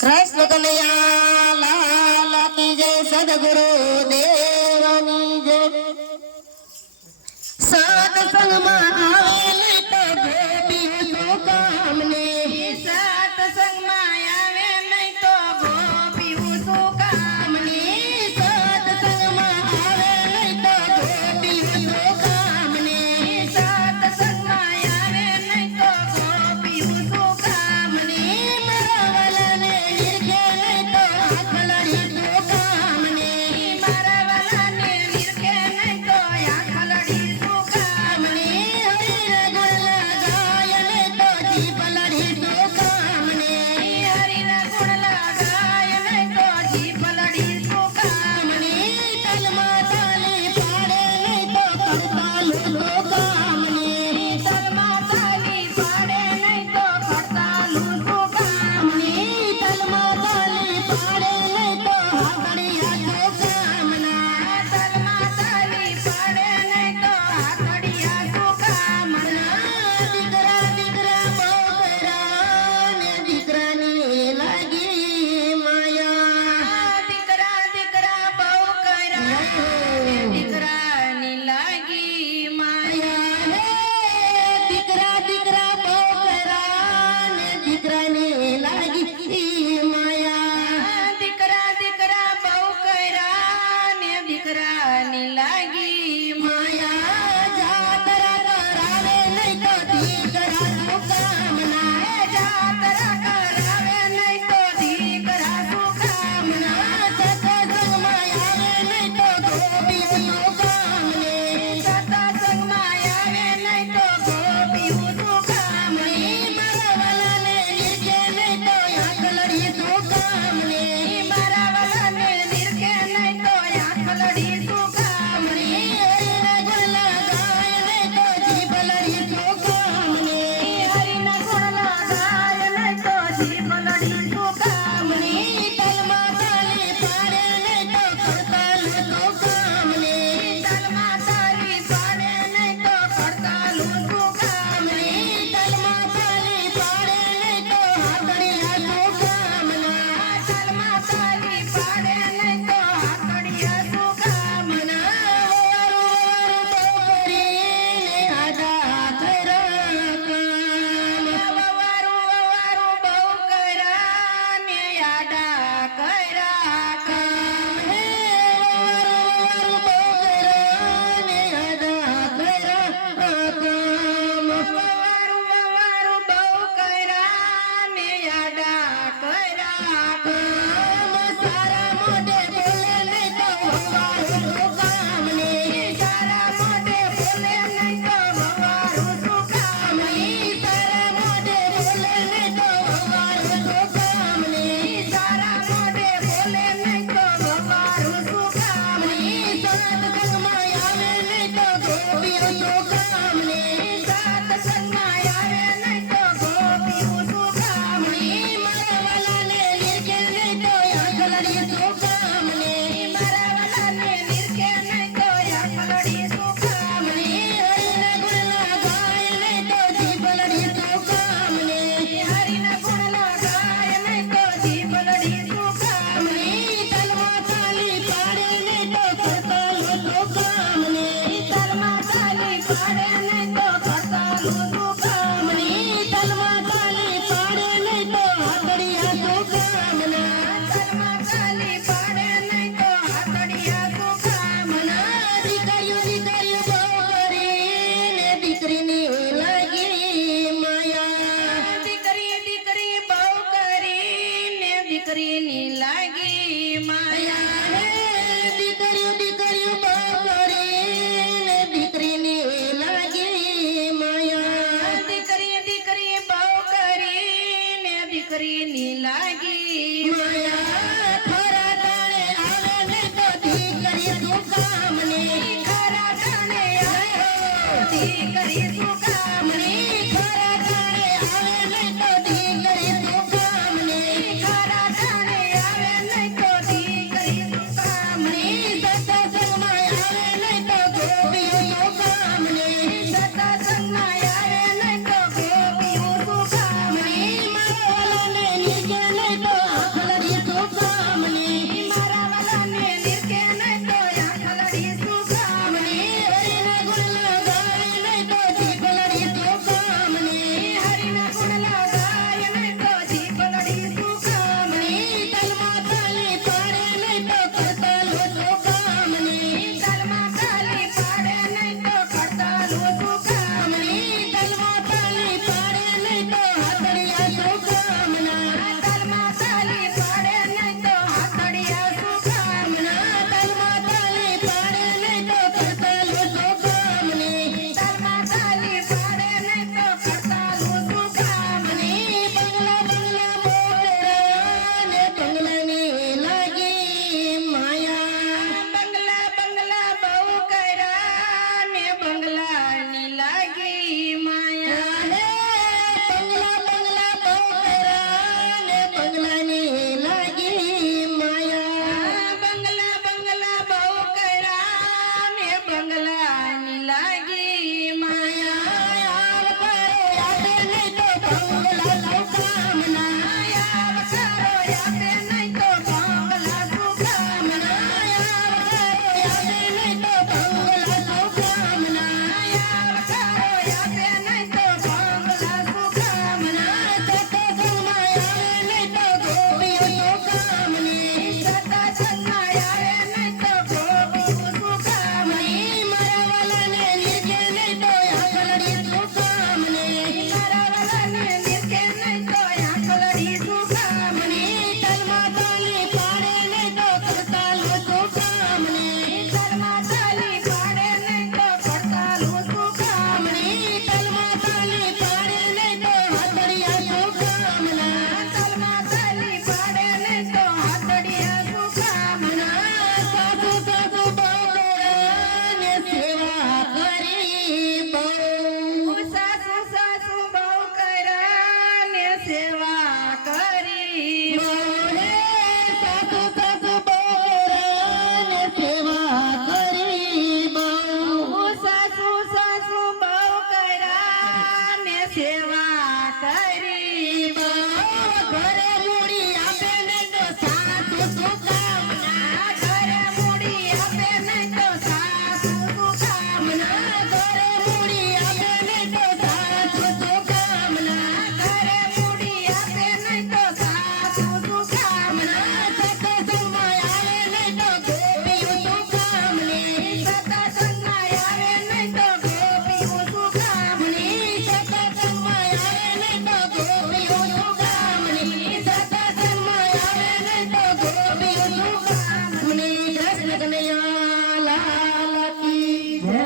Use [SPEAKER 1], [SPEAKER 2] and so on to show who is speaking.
[SPEAKER 1] કૃષ્ણ કનૈયા લાલ કી જય સદગુરુ દેવની જય. સત્સંગમાં આવેલી તો ગોપી તો के सामने ಕರೆಯುತ್ತೀರಿ